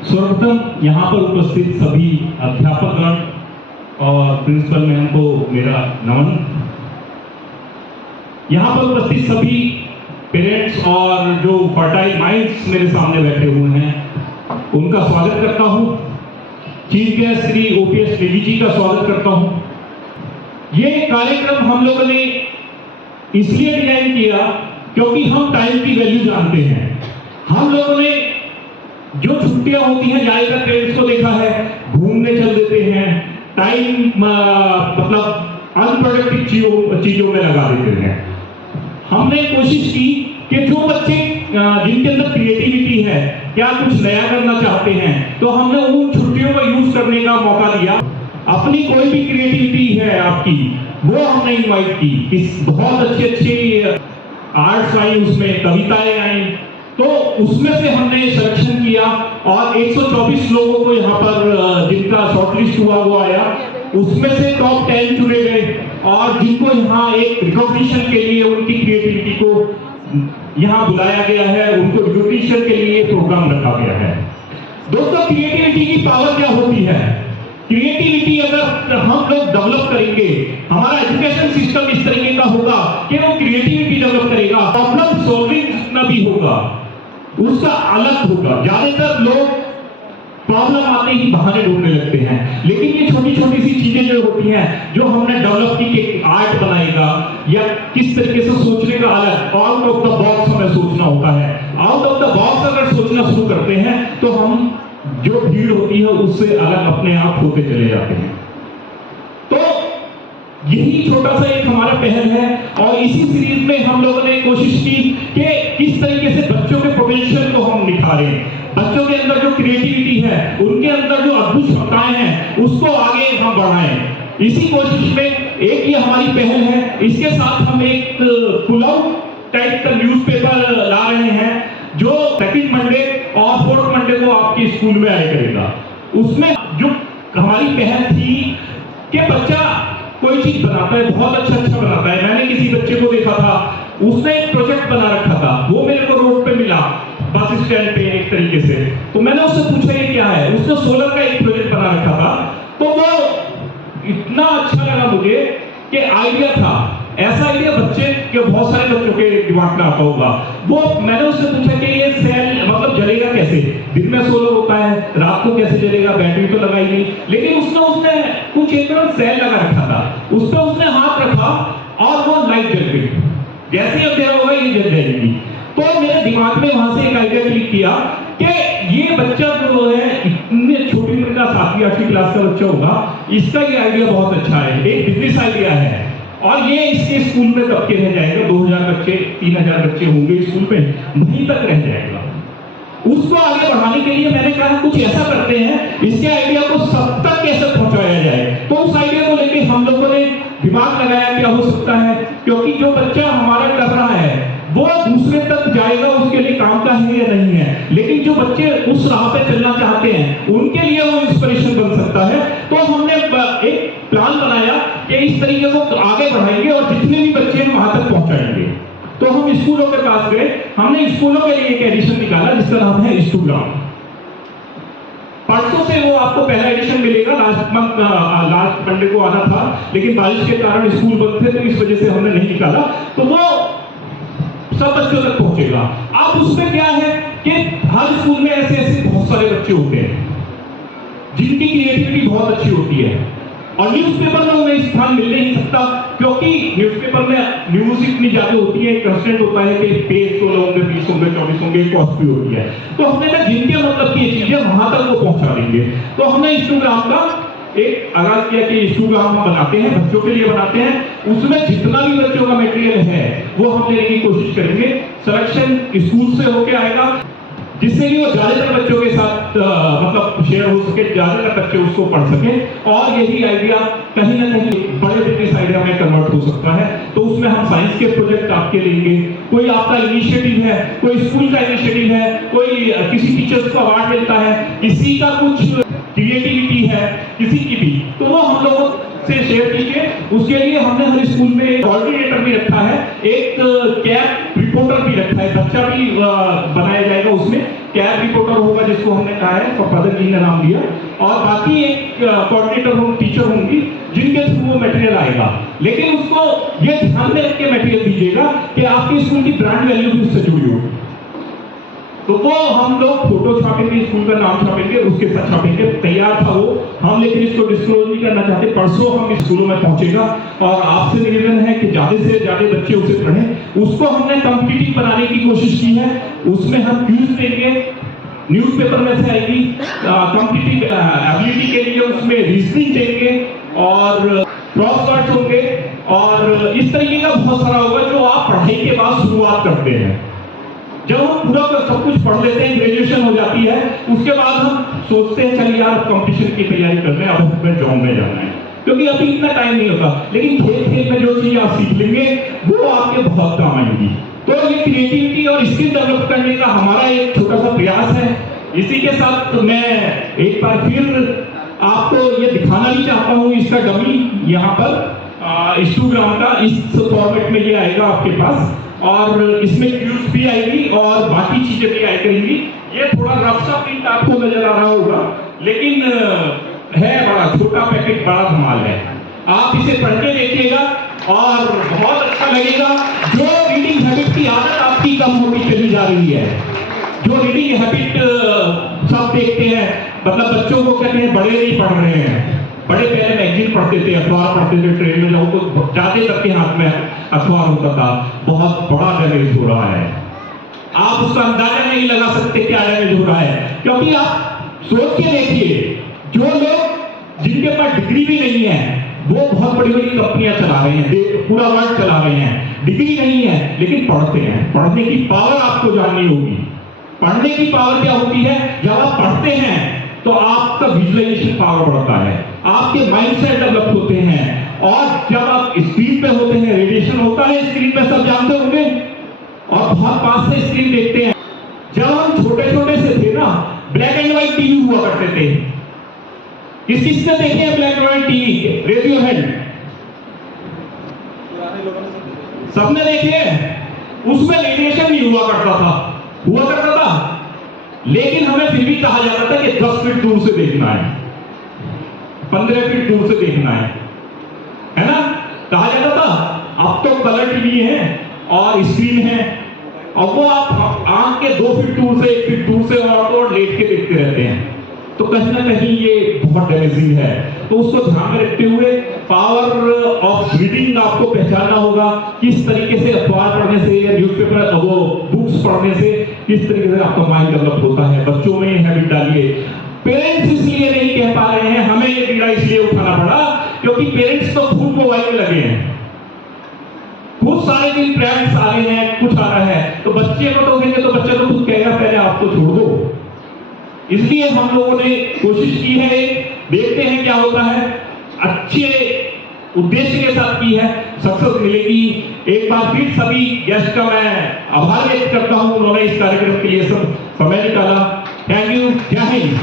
सर्वप्रथम यहाँ पर उपस्थित सभी अध्यापकगण और प्रिंसिपल मैम को मेरा नमन। यहाँ पर उपस्थित सभी पेरेंट्स और जो फर्टाइल माइंड्स मेरे सामने बैठे हुए हैं उनका स्वागत करता हूँ। Chief guest Shri OPS Negi ji का स्वागत करता हूँ। ये कार्यक्रम हम लोगों ने इसलिए डिजाइन किया क्योंकि हम टाइम की वैल्यू जानते हैं। हम लोगों ने जो छुट्टियां होती हैं ज्यादातर पेरेंट्स को देखा है घूमने चल देते हैं, टाइम मतलब अनप्रोडक्टिव चीजों में लगा देते हैं। हमने कोशिश की कि जो बच्चे जिनके अंदर क्रिएटिविटी है, क्या कुछ नया करना चाहते हैं, तो हमने उन छुट्टियों का यूज करने का मौका दिया। अपनी कोई भी क्रिएटिविटी है आपकी, वो हमने इनवाइट की। इस बहुत अच्छे आर्ट्स आई, उसमें कविताएं आई, तो उसमें से हमने सिलेक्शन किया और 124 लोगों को यहाँ पर जिनका शॉर्टलिस्ट हुआ वो आया। उसमें से टॉप 10 चुने गए और जिनको यहाँ एक रिकॉग्निशन के लिए उनकी क्रिएटिविटी को यहाँ बुलाया गया है, उनको रिकॉग्निशन के लिए प्रोग्राम रखा गया है। दोस्तों, क्रिएटिविटी की पावर क्या होती है? क्रिएटिविटी अगर हम लोग डेवलप करेंगे, हमारा एजुकेशन सिस्टम इस तरीके का होगा कि वो क्रिएटिविटी डेवलप करेगा, प्रॉब्लम सॉल्विंग जितना भी होगा उसका अलग होगा। ज्यादातर लोग प्रॉब्लम आते ही बहाने ढूंढने लगते हैं, लेकिन ये छोटी छोटी सी चीजें जो होती हैं, जो हमने डेवलप की कि आर्ट बनाएगा या किस तरीके से सोचने का अलग, आउट ऑफ द बॉक्स हमें सोचना होता है। आउट ऑफ द बॉक्स अगर सोचना शुरू करते हैं तो हम जो भीड़ होती है उससे अलग अपने आप होते चले जाते हैं। तो यही छोटा सा एक हमारा पहल है और इसी सीरीज में हम लोगों ने कोशिश की कि किस तरीके से बच्चों के पोटेंशियल को हम निखारें, बच्चों के अंदर जो क्रिएटिविटी है, उनके अंदर जो अद्भुत क्षमताएं हैं, उसको आगे हम बढ़ाएं। इसी कोशिश में एक ये हमारी पहल है। इसके साथ हम एक पुल आउट टाइप का न्यूज़पेपर ला रहे हैं जो सेकंड मंडे और फोर्थ मंडे को आपके स्कूल में आया करेगा। उसमें जो हमारी पहल थी कि बच्चा कोई चीज बनाता है, बहुत अच्छा बनाता है। मैंने किसी बच्चे को देखा था, उसने एक प्रोजेक्ट बना रखा था, वो मेरे को रोड पे मिला बस स्टैंड पे एक तरीके से। तो मैंने उससे पूछा ये क्या है? उसने सोलर का एक प्रोजेक्ट बना रखा था। तो वो इतना अच्छा लगा मुझे कि आइडिया था, ऐसा आइडिया बच्चे के बहुत सारे बच्चों के दिमाग में आता होगा। वो मैंने उससे पूछा कि ये सेल मतलब जलेगा कैसे? दिन में सोलर होता है, रात को कैसे जलेगा? बैटरी तो लगाई नहीं। लेकिन उसने कुछ एक सेल लगा रखा था, उस पर उसने हाथ रखा और वो लाइट जल गई। जैसे ही अंधेरा होगा ये जल जाएगी। तो मेरे दिमाग में वहां से एक आइडिया क्लिक किया कि ये बच्चा जो है इतने छोटी उम्र का 7वीं 8वीं क्लास का बच्चा होगा, इसका ये आइडिया बहुत अच्छा है, एक बिजनेस आइडिया है और ये इसके स्कूल में कब के रह जाएगा। 2000 बच्चे 3000 बच्चे होंगे स्कूल में, वहीं तक रह जाएगा। उसको आगे बढ़ाने के लिए मैंने कहा कुछ ऐसा करते हैं, इसके आइडिया को सब तक कैसे पहुंचाया जाए। तो उस आइडिया को लेके हम लोगों ने दिमाग लगाया क्या हो सकता है, क्योंकि जो बच्चा हमारा कर रहा है वो दूसरे तक जाएगा, उसके लिए काम का है या नहीं है, लेकिन जो बच्चे उस राह पे चलना चाहते हैं उनके लिए वो इंस्पिरेशन बन सकता है। तो हमने एक प्लान बनाया कि इस तरीके को आगे बढ़ाएंगे और जितने भी बच्चे हैं वहां तक पहुंचाएंगे। तो हम स्कूलों के पास गए, हमने स्कूलों के लिए एक एडिशन निकाला जिसका नाम है इंस्टाग्राम। परसों से वो आपको पहला एडिशन मिलेगा। लास्ट मंडे को आना था, लेकिन बारिश के कारण स्कूल बंद थे, तो इस वजह से हमने नहीं निकाला। तो वो सब बच्चों तक पहुंचेगा। अब उसमें क्या है कि हर स्कूल में ऐसे ऐसे बहुत सारे बच्चे होते हैं जिनकी क्रिएटिविटी बहुत अच्छी होती है और न्यूज़पेपर में उन्हें स्थान मिल नहीं सकता, क्योंकि न्यूज़पेपर में न्यूज़ इतनी ज्यादा होती है, कंस्टेंट होता है कि पेज 16 होंगे, 20 होंगे, 24 होंगे, कॉस्ट भी होती है। तो हमने कहा जिनके मतलब की ये चीजें वहां तक वो पहुंचा देंगे। तो हमने इंस्टाग्राम का एक आगाज किया कि इंस्टाग्राम हम बनाते हैं, बच्चों के लिए बनाते हैं। उसमें जितना भी बच्चों का मटेरियल है वो हम लेने की कोशिश करेंगे। सिलेक्शन स्कूल से होके आएगा, जिससे कि वो ज्यादातर बच्चों के साथ मतलब शेयर हो सके, ज्यादातर बच्चे उसको पढ़ सके और यही आइडिया कहीं ना कहीं बड़े बिजनेस आइडिया में कन्वर्ट हो सकता है। तो उसमें हम साइंस के प्रोजेक्ट आपके लेंगे, कोई आपका इनिशिएटिव है, कोई स्कूल का इनिशिएटिव है, कोई किसी टीचर्स को अवार्ड मिलता है, किसी का कुछ क्रिएटिविटी है, किसी की भी, तो वो हम लोगों से शेयर कीजिए। उसके लिए हमने हर स्कूल में कोऑर्डिनेटर भी रखा है, एक कैप रिपोर्टर भी रखा है, बच्चा भी बनाया जाएगा उसमें कैब रिपोर्टर होगा जिसको हमने कहा है, पदक जी ने नाम दिया, और बाकी एक कोऑर्डिनेटर होंगे, टीचर होंगी जिनके थ्रू वो मटेरियल आएगा। लेकिन उसको ये ध्यान में रख के मटेरियल दीजिएगा कि आपकी स्कूल की ब्रांड वैल्यू भी उससे जुड़ी हो। तो वो हम लोग फोटो छापेंगे, स्कूल का नाम छापेंगे, उसके साथ छापेंगे। तैयार था वो हम, लेकिन इसको डिस्क्लोज नहीं करना चाहते। परसों हम स्कूलों में पहुंचेगा और आपसे निवेदन है कि ज्यादा से ज्यादा बच्चे उसे पढ़ें। उसको हमने कॉम्पिटिटिव बनाने की कोशिश की है। उसमें हम क्यूज देंगे, न्यूज़पेपर में से आएगी, कॉम्पिटिटिव एबिलिटी के लिए उसमें रीजनिंग देंगे और क्रॉसवर्ड्स होंगे और इस तरीके का बहुत सारा होगा जो आप पढ़ाई के बाद शुरुआत करते हैं। जब हम पूरा सब कुछ पढ़ लेते हैं, ग्रेजुएशन हो जाती है, उसके बाद हम सोचते हैं चल यार कंपटीशन की तैयारी करने, अब हमें जॉब में जाना है, क्योंकि अभी इतना टाइम नहीं होता। लेकिन खेल खेल में जो चीज आप सीख लेंगे वो आपके बहुत काम आएंगी। तो ये क्रिएटिविटी और स्किल डेवलप करने का हमारा एक छोटा सा प्रयास है। इसी के साथ मैं एक बार फिर आपको ये दिखाना भी चाहता हूँ, इसका डमी यहाँ पर हिस्टोग्राम का इस फॉर्मेट में ये आएगा आपके पास, और इसमें क्यूज भी आएगी और बाकी चीजें भी आए करेंगी। ये थोड़ा रफ सा प्रिंट आपको नजर आ रहा होगा, लेकिन है बड़ा छोटा पैकेट, बड़ा धमाल है। आप इसे पढ़ के देखिएगा और बहुत अच्छा लगेगा। जो रीडिंग हैबिट की आदत आपकी कम होती चली जा रही है, जो रीडिंग हैबिट सब देखते हैं, मतलब बच्चों को कहते हैं बड़े नहीं पढ़ रहे हैं। बड़े पहले मैगजीन पढ़ते थे, अखबार पढ़ते थे, ट्रेन में जाओ तो जाते तक के हाथ में अखबार होता था। बहुत बड़ा डैमेज हो रहा है, आप उसका अंदाजा नहीं लगा सकते क्या डैमेज हो रहा है। क्योंकि आप सोच के देखिए, जो लोग जिनके पास डिग्री भी नहीं है वो बहुत बड़ी बड़ी कंपनियां चला रहे हैं, पूरा वर्ल्ड चला रहे हैं, डिग्री नहीं है लेकिन पढ़ते हैं। पढ़ने की पावर आपको जाननी होगी। पढ़ने की पावर क्या होती है? जब आप पढ़ते हैं तो आपका विजुअलाइजेशन पावर बढ़ता है, आपके माइंडसेट डेवलप होते हैं, और जब आप स्क्रीन पे होते हैं, रेडिएशन होता है स्क्रीन पे, सब जानते होंगे, और बहुत पास से स्क्रीन देखते हैं। जब हम छोटे छोटे से थे ना, ब्लैक एंड व्हाइट टीवी हुआ करते थे। किसने देखे हैं black and white TV? Raise your hand. सबने देखे हैं। उसमें रेडिएशन नहीं हुआ करता था, हुआ करता था, लेकिन हमें फिर भी कहा जाता था कि 10 फीट दूर से देखना है, 15 फीट दूर से देखना है ना, कहा जाता था। अब तो कलर टीवी है और स्क्रीन है, और वो आप आंख के 2 फीट दूर से, 1 फीट दूर से और लेट के देखते रहते हैं। तो कहीं ना कहीं ये बहुत डैमेजिंग है। तो उसको ध्यान में रखते हुए पावर ऑफ रीडिंग आपको पहचानना होगा। किस तरीके से अखबार पढ़ने से या न्यूज़पेपर वो बुक्स पढ़ने से किस तरीके से आपका माइंड डेवलप होता है। बच्चों में हैबिट डालिए। पेरेंट्स इसलिए नहीं कह पा रहे हैं, हमें ये पीड़ा इसलिए उठाना पड़ा क्योंकि पेरेंट्स तो खूब मोबाइल में लगे हैं, खूब सारे दिन प्रैंक्स आ रहे हैं, कुछ आ रहा है, तो बच्चे को टोकेंगे तो बच्चा तो खुद कहेगा पहले आपको छोड़ दो। इसलिए हम लोगों ने कोशिश की है, देखते हैं क्या होता है। अच्छे उद्देश्य के साथ की है, सक्सेस मिलेगी। एक बार फिर सभी गेस्ट का मैं आभार व्यक्त करता हूं, उन्होंने इस कार्यक्रम के लिए सब समय निकाला। Thank you. जय हिंद।